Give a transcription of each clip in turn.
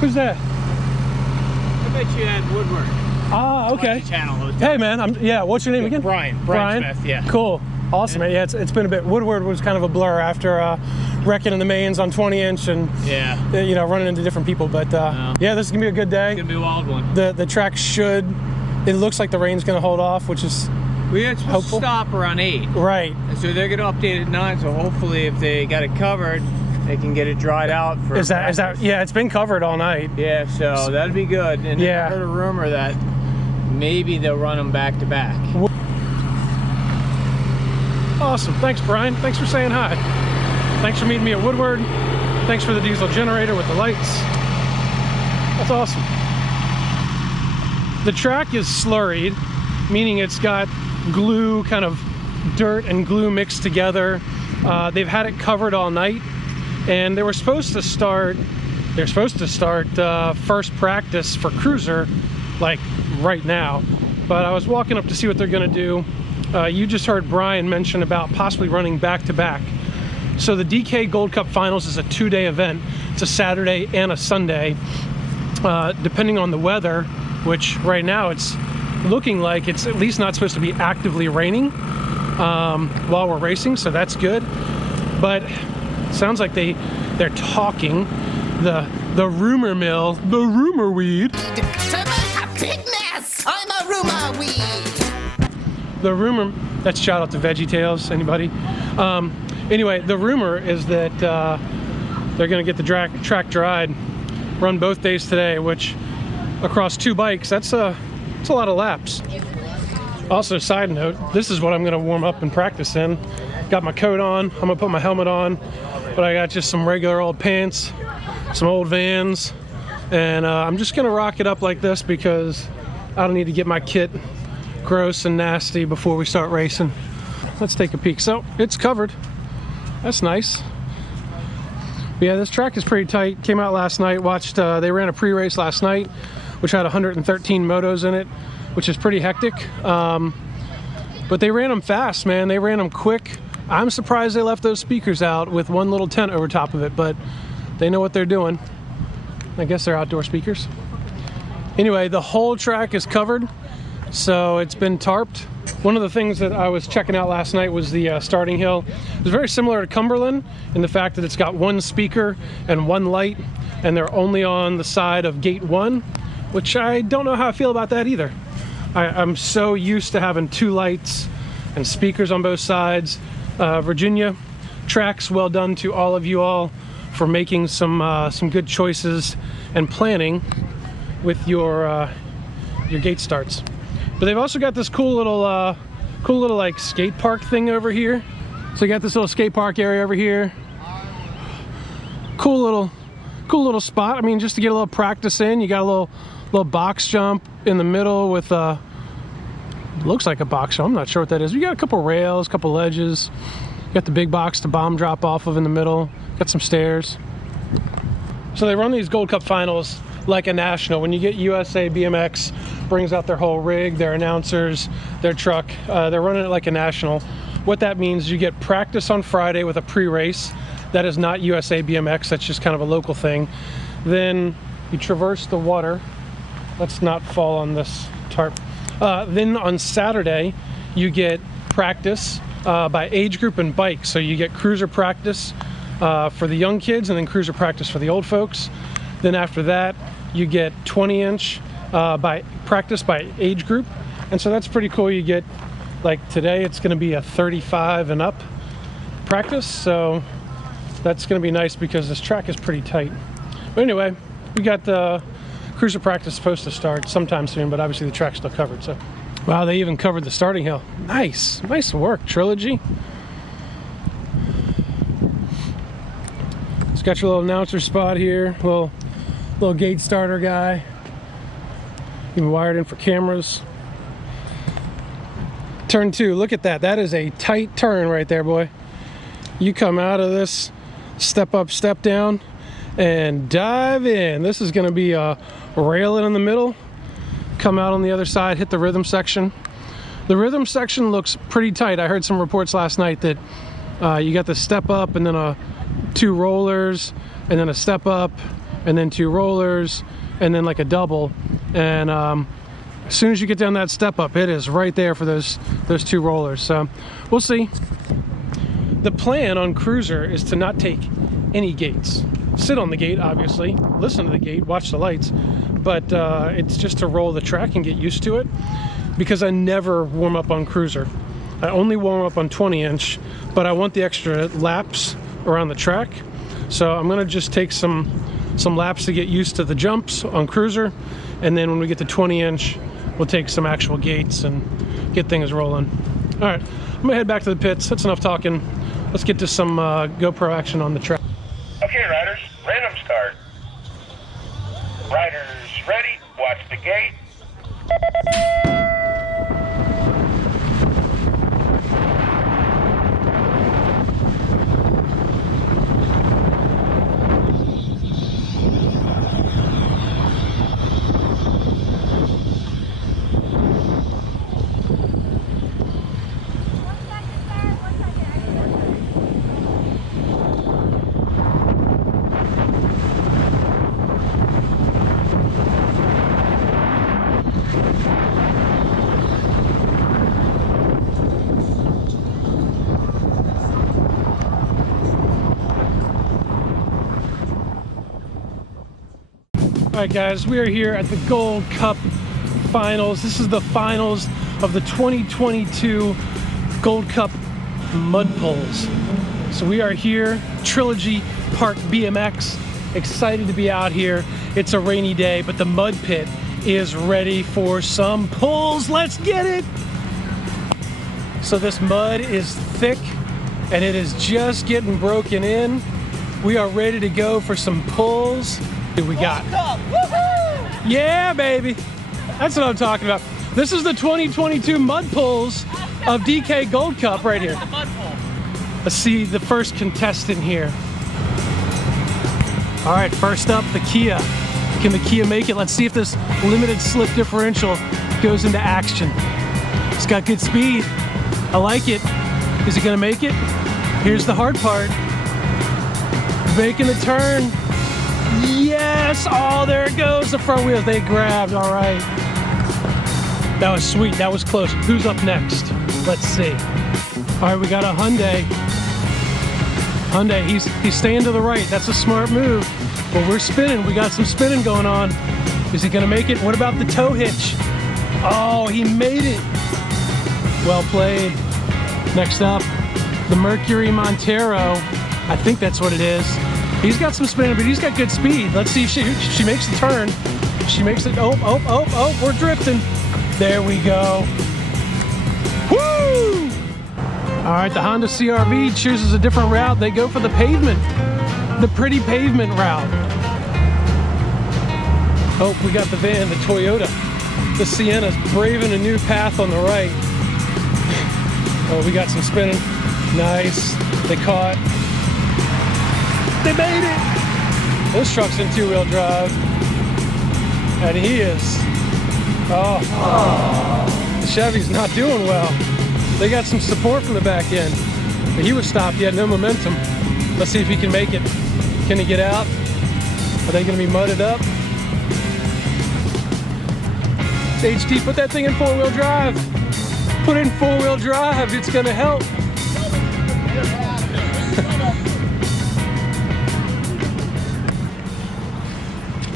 Who's that? I bet you had Woodward. Ah, okay. Hey, man. Yeah. What's your name again? Brian. Brian Smith. Yeah. Cool. Awesome. Yeah. It's been a bit. Woodward was kind of a blur after wrecking in the mains on 20-inch and you know, running into different people. But yeah, this is gonna be a good day. It's gonna be a wild one. The track should. It looks like the rain's gonna hold off, which is. We had supposed to stop around 8. Right. And so they're gonna update at 9. So hopefully, if they got it covered, they can get it dried out for. Is that? Yeah, it's been covered all night. Yeah, so that'd be good. And I heard a rumor that maybe they'll run them back to back. Awesome. Thanks, Brian. Thanks for saying hi. Thanks for meeting me at Woodward. Thanks for the diesel generator with the lights. That's awesome. The track is slurried, meaning it's got glue, kind of dirt and glue mixed together. They've had it covered all night. And they were supposed to start, first practice for Cruiser, like right now. But I was walking up to see what they're gonna do. You just heard Brian mention about possibly running back to back. So the DK Gold Cup Finals is a 2-day event. It's a Saturday and a Sunday, depending on the weather, which right now it's looking like it's at least not supposed to be actively raining while we're racing, so that's good. But sounds like they're talking the rumor mill, the rumor weed. To make a big mess, I'm a rumor weed. The rumor, that's shout out to VeggieTales, anybody? Anyway, the rumor is that they're gonna get the track dried, run both days today, which across 2 bikes, that's a lot of laps. Also, side note, this is what I'm gonna warm up and practice in. Got my coat on, I'm gonna put my helmet on, but I got just some regular old pants, some old Vans, and I'm just gonna rock it up like this because I don't need to get my kit gross and nasty before we start racing. Let's take a peek. So it's covered. That's nice. But yeah, this track is pretty tight. Came out last night, watched, they ran a pre-race last night, which had 113 motos in it, which is pretty hectic. But they ran them fast, man. They ran them quick. I'm surprised they left those speakers out with one little tent over top of it, but they know what they're doing. I guess they're outdoor speakers. Anyway, the whole track is covered, so it's been tarped. One of the things that I was checking out last night was the starting hill. It's very similar to Cumberland in the fact that it's got 1 speaker and 1 light, and they're only on the side of gate 1, which I don't know how I feel about that either. I'm so used to having 2 lights and speakers on both sides. Virginia tracks, well done to all of you all for making some good choices and planning with your gate starts. But they've also got this cool little like skate park thing over here. So you got this little skate park area over here. Cool little spot. I mean, just to get a little practice in. You got a little box jump in the middle with looks like a box jump. I'm not sure what that is. We got a couple rails, a couple ledges. You got the big box to bomb drop off of in the middle. Got some stairs. So they run these Gold Cup Finals like a national. When you get USA BMX, brings out their whole rig, their announcers, their truck. They're running it like a national. What that means, you get practice on Friday with a pre-race. That is not USA BMX. That's just kind of a local thing. Then you traverse the water. Let's not fall on this tarp. Then on Saturday, you get practice by age group and bike. So you get cruiser practice for the young kids and then cruiser practice for the old folks. Then after that, you get 20-inch by practice by age group. And so that's pretty cool. You get, like today, it's gonna be a 35 and up practice. So that's gonna be nice because this track is pretty tight. But anyway, we got the cruiser practice supposed to start sometime soon, but obviously the track's still covered. So, wow, they even covered the starting hill. Nice work, Trilogy. It's got your little announcer spot here, little gate starter guy. Even wired in for cameras. Turn 2, look at that. That is a tight turn right there, boy. You come out of this, step up, step down, and dive in. This is gonna be a rail in the middle, come out on the other side, hit the rhythm section. The rhythm section looks pretty tight. I heard some reports last night that you got the step up and then 2 rollers and then a step up and then 2 rollers and then like a double. And as soon as you get down that step up, it is right there for those 2 rollers. So we'll see. The plan on Cruiser is to not take any gates. Sit on the gate, obviously, listen to the gate, watch the lights, but it's just to roll the track and get used to it, because I never warm up on Cruiser. I only warm up on 20-inch, but I want the extra laps around the track. So I'm gonna just take some laps to get used to the jumps on Cruiser, and then when we get to 20-inch, we'll take some actual gates and get things rolling. All right, I'm gonna head back to the pits. That's enough talking. Let's get to some GoPro action on the track. Okay, riders, random start. Riders ready, watch the gate. All right, guys, we are here at the Gold Cup Finals. This is the finals of the 2022 Gold Cup Mud Pulls. So we are here, Trilogy Park BMX. Excited to be out here. It's a rainy day, but the mud pit is ready for some pulls. Let's get it! So this mud is thick, and it is just getting broken in. We are ready to go for some pulls. What we got? Yeah, baby. That's what I'm talking about. This is the 2022 Mud Pulls of DK Gold Cup right here. Let's see the first contestant here. All right, first up, the Kia. Can the Kia make it? Let's see if this limited slip differential goes into action. It's got good speed. I like it. Is it gonna make it? Here's the hard part. Making the turn. Yes! Oh, there it goes. The front wheels, they grabbed. All right. That was sweet. That was close. Who's up next? Let's see. All right, we got a Hyundai. Hyundai, he's staying to the right. That's a smart move. But we're spinning. We got some spinning going on. Is he gonna make it? What about the tow hitch? Oh, he made it. Well played. Next up, the Mercury Montero. I think that's what it is. He's got some spin, but he's got good speed. Let's see if she makes the turn. She makes it. Oh, we're drifting. There we go. Woo! All right, the Honda CR-V chooses a different route. They go for the pavement, the pretty pavement route. Oh, we got the van, the Toyota. The Sienna's braving a new path on the right. Oh, we got some spinning. Nice. They caught. They made it! This truck's in 2-wheel drive. And he is. Oh. The Chevy's not doing well. They got some support from the back end. But he was stopped. He had no momentum. Let's see if he can make it. Can he get out? Are they going to be mudded up? HT, put that thing in 4-wheel drive. Put it in 4-wheel drive. It's going to help.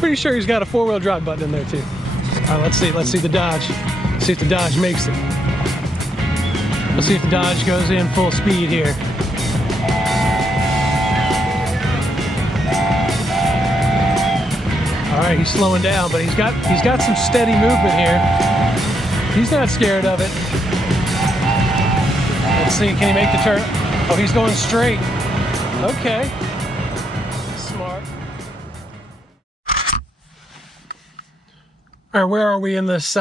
Pretty sure he's got a 4-wheel drive button in there too. All right, let's see the Dodge. See if the Dodge makes it. Let's see if the Dodge goes in full speed here. All right, he's slowing down, but he's got some steady movement here. He's not scared of it. Let's see, can he make the turn? Oh, he's going straight. Okay. Smart. All right, where are we in this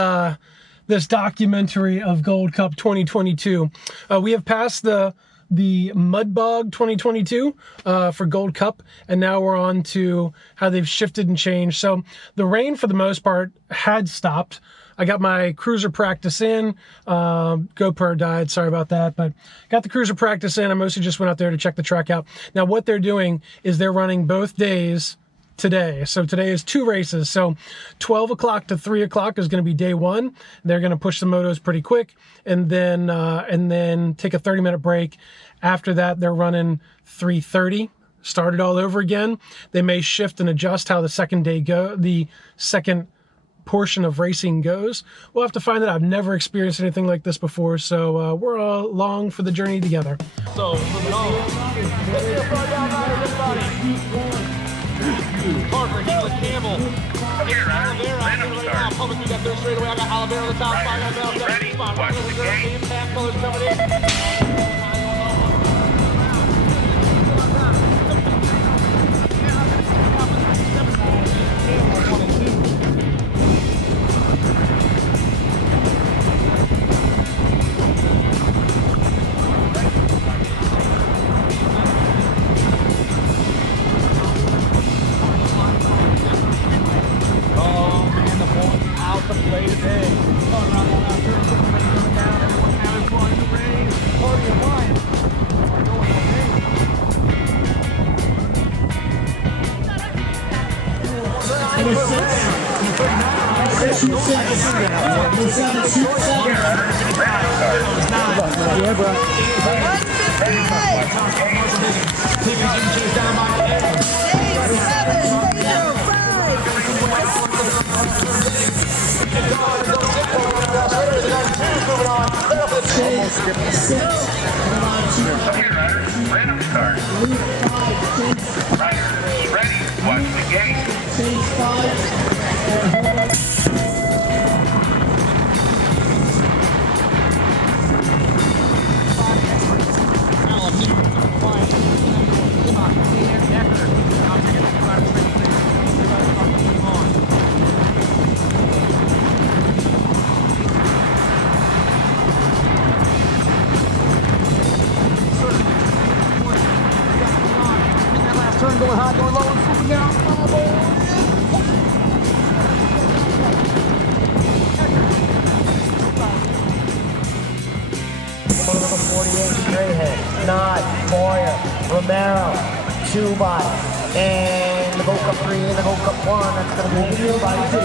this documentary of Gold Cup 2022? We have passed the Mud Bog 2022 for Gold Cup, and now we're on to how they've shifted and changed. So the rain, for the most part, had stopped. I got my cruiser practice in. GoPro died, sorry about that, but got the cruiser practice in. I mostly just went out there to check the track out. Now what they're doing is they're running both days today. So today is 2 races. So 12 o'clock to 3 o'clock is going to be day 1. They're going to push the motos pretty quick and then take a 30-minute break. After that, they're running 3:30. Start it all over again. They may shift and adjust how the second portion of racing goes. We'll have to find out. I've never experienced anything like this before, so we're all along for the journey together. So, moving on. Let's get a front down rider, everybody. Parker, Hewlett, Campbell. Okay, riders, random start. Public, we got third straight away. I got Oliver on the top. I got Bell. Ready? Watch the gate. Impact colors coming in. Okay, riders, random start. Riders, ready? Watch the gate. Turn going high, going low, and swooping down. Come on, boys. Number 48, Grayhead, Knott, Boyer, Romero, Chubot, and the Gold Cup 3 and the Gold Cup 1. That's going to be the by 2. The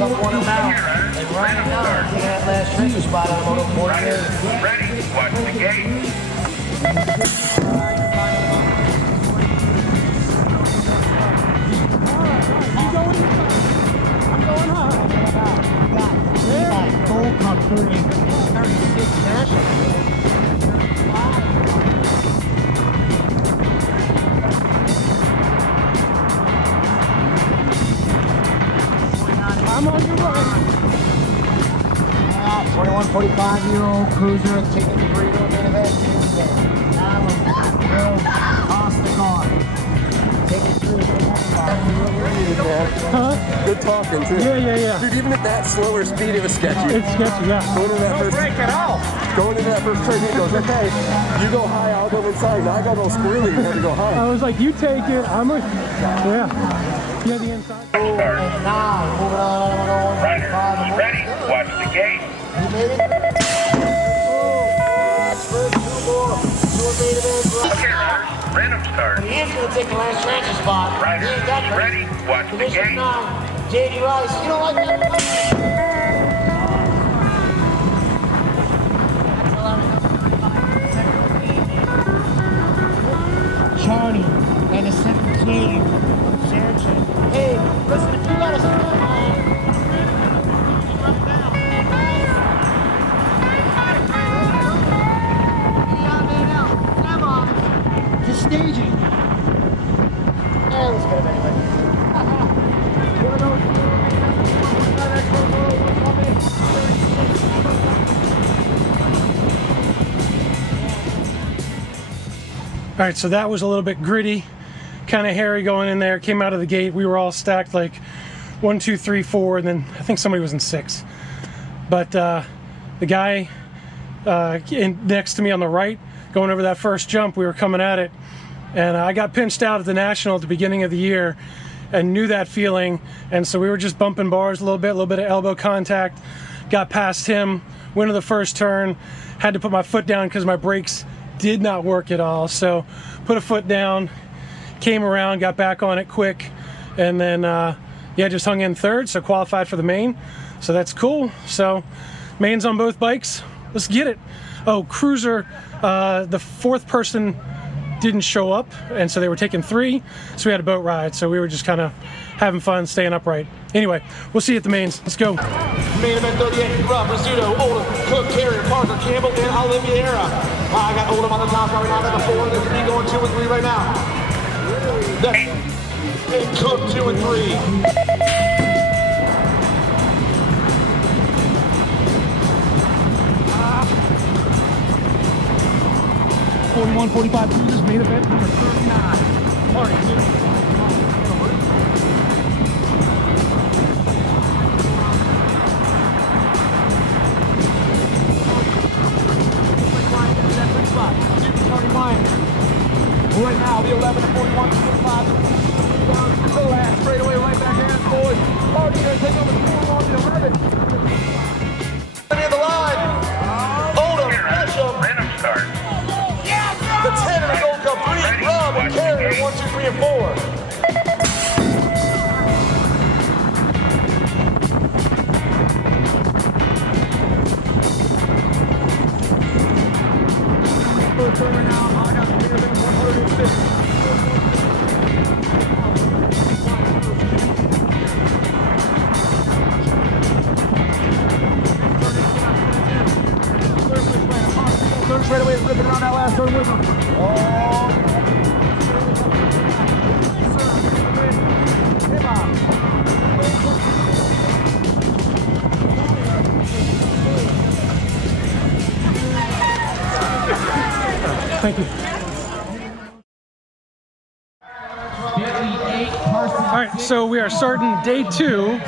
Gold Cup 1 amount. And right now, taking that last trench spot on Moto 48. Riders, ready? Watch the gate. Gold Cup 36 national. I'm on your way. 21, 45-year-old cruiser taking the burrito main event Tuesday. Alan, Pottstown. Take it through. Huh? Good talking too. Yeah. Dude, even at that slower speed, it was sketchy. It's sketchy, yeah. Going into that first, Break it off. going into that first turn, he goes, okay, you go high, I'll go inside. Now I got a little squirrely and had to go high. I was like, you take it. I'm like, yeah. Yeah, the inside. And now, moving on, Riders, ready? Watch the gate. you made it. First 2 more. Okay, riders, random start. He is going to take the last transfer spot. Riders, He ain't got the ready? Watch the Division gate. 9, J.D. Rice. You don't like that? Charlie and the 17, Sanchez. Hey, listen, if you got a stand just staging. And let's get it anyway. All right, so that was a little bit gritty, kind of hairy going in there. Came out of the gate. We were all stacked like 1, 2, 3, 4, and then I think somebody was in 6. But the guy next to me on the right, going over that first jump, we were coming at it, and I got pinched out at the National at the beginning of the year, and knew that feeling. And so we were just bumping bars a little bit of elbow contact. Got past him, went to the first turn, had to put my foot down because my brakes did not work at all. So put a foot down, came around, got back on it quick, and then yeah, just hung in third, so qualified for the main. So that's cool. So mains on both bikes. Let's get it. Oh, Cruiser, the fourth person didn't show up, and so they were taking 3, so we had a boat ride. So we were just kind of having fun, staying upright. Anyway, we'll see you at the mains. Let's go. Main event 38, Rob, Rizzuto, Oldham, Cook, Carrier, Parker, Campbell, and Oliveira. I got Oldham on the top right now. Number 4, the 3 going 2 and 3 right now. And Cook 2 and 3. 41, 45 cruisers, main event number 39. Party. Right now, the 11 to 41 to 45. Down to the last straightaway, right back in, boys. Party gonna take over the 41 to 11. Near the line. Oldham, Bishop. Random start. The 10 in the Gold Cup 3, Rob and Carrier, 1, 2, 3, and 4. First turn right now, I got the main event 106. Third straightaway is ripping around that last turn with him. Thank you. All right, so we are starting day 2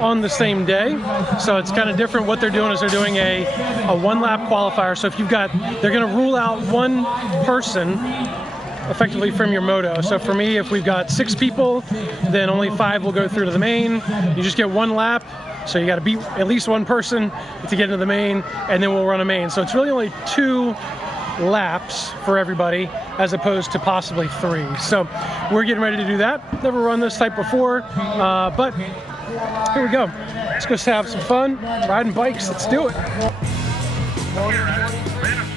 on the same day. So it's kind of different. What they're doing is they're doing a 1-lap qualifier. So if you've got, they're going to rule out one person effectively from your moto. So for me, if we've got 6 people, then only 5 will go through to the main. You just get 1 lap. So you got to beat at least one person to get into the main, and then we'll run a main. So it's really only 2 laps for everybody as opposed to possibly 3. So we're getting ready to do that. Never run this type before, but here we go. Let's go have some fun riding bikes. Let's do it. Random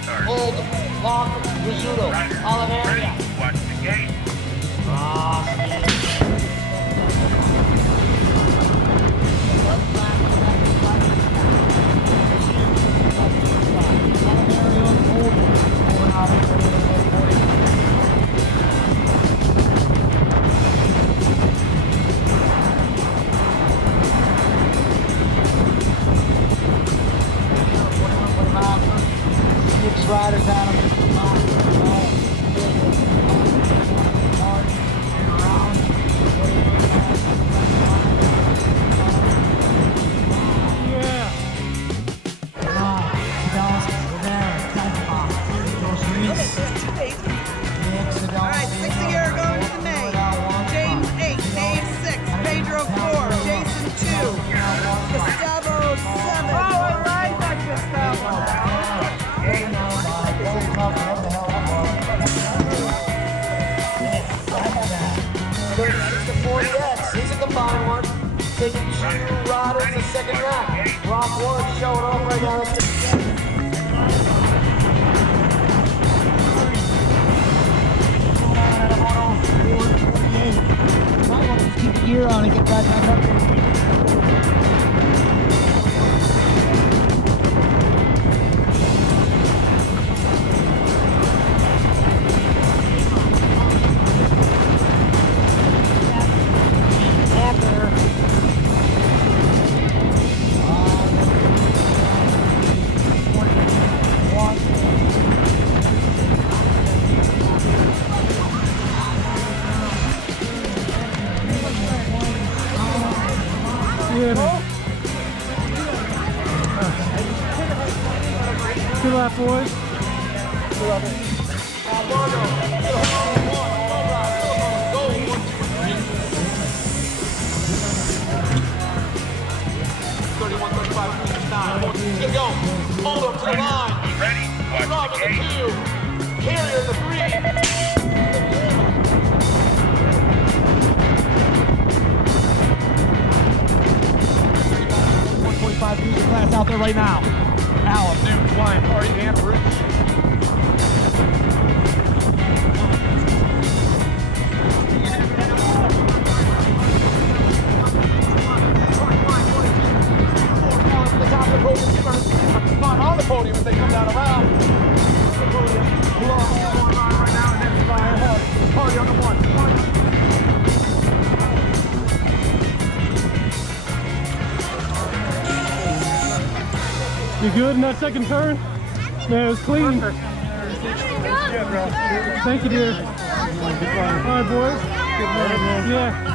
start. Oldham, Parker, Rizzuto, Oliveira. Ready, watch the gate. Riders out of Alright, 6 a year going to the main. James 8, Dave 6, Pedro 4, Jason 2, Gustavo 7. Oh, I like that Gustavo. He's a combined one. Taking 2 riders the second lap. Rock 1 showing off right now. Might want to just keep the gear on and get right back up there. Good lap, boys. 31-35 meters time. He's gonna go. Hold up to the line. Ready? Watch Driver the the gate. 2. Carrier the 145 meter class out there right now. Alan, Newt, flying party, and Rich. On the podium as they come down around. The podium. One line right now, and then flying hard. Party on the 1. You good in that second turn? Man, it was clean. Thank you, dear. All right, boys. Good morning, man. Yeah.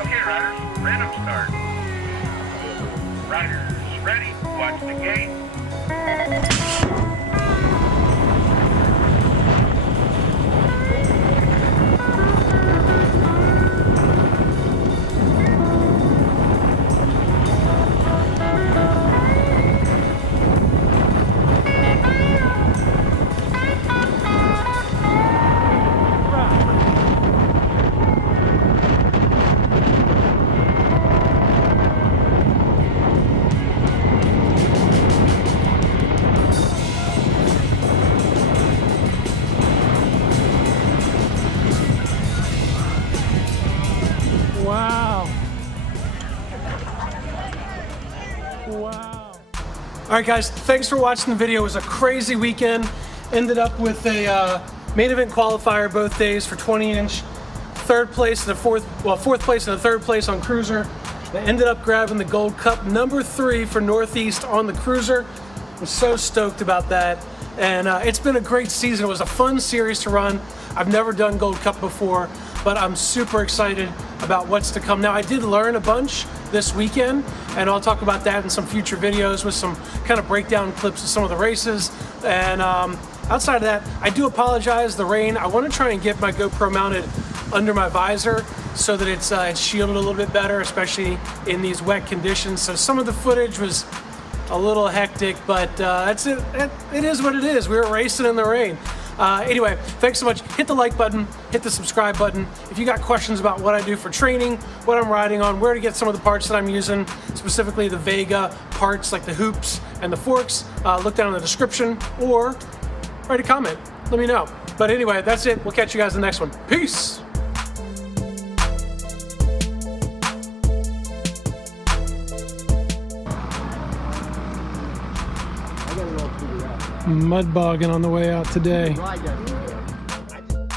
Okay, riders, random start. Riders, ready? Watch the gate. Wow. Wow. All right, guys, thanks for watching the video. It was a crazy weekend. Ended up with a main event qualifier both days for 20-inch. Fourth place and a third place on Cruiser. They ended up grabbing the Gold Cup #3 for NorthEast on the Cruiser. I'm so stoked about that. And it's been a great season. It was a fun series to run. I've never done Gold Cup before, but I'm super excited about what's to come. Now, I did learn a bunch this weekend, and I'll talk about that in some future videos with some kind of breakdown clips of some of the races. And outside of that, I do apologize, the rain. I want to try and get my GoPro mounted under my visor so that it's shielded a little bit better, especially in these wet conditions. So some of the footage was a little hectic, but that's it. It is what it is. We were racing in the rain. Anyway, thanks so much. Hit the like button, hit the subscribe button. If you got questions about what I do for training, what I'm riding on, where to get some of the parts that I'm using, specifically the Vega parts like the hoops and the forks, look down in the description or write a comment. Let me know. But anyway, that's it. We'll catch you guys in the next one. Peace. Mud bogging on the way out today.